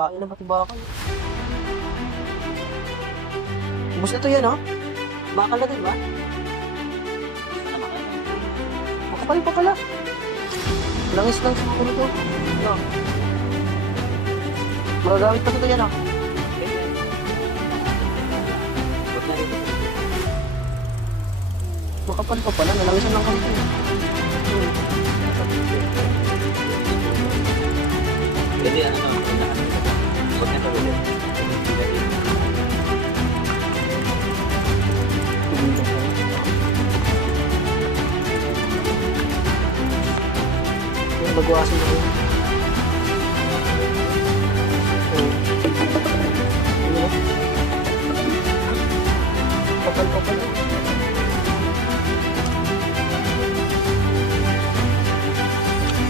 Kain na pati bakal. Ubus na to yan, ha? Bakal na din ba? Makapal pa pala. Langis lang siguro to. Ano? Magagamit pa to yan, ha? Makapal pa pala. Nalangisan lang kami to. Jadi ano na, huwag na to ulit. Baguasin mo yun. Ano? Kapal pa pala.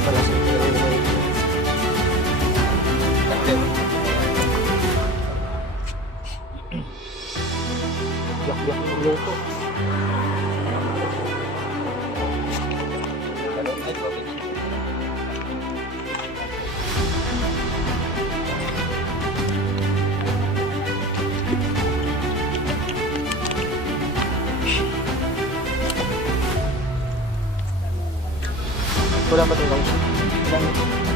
Pala sa pala naman ito. Yak-yak yung luto. Wala pa ito lang. Wala na.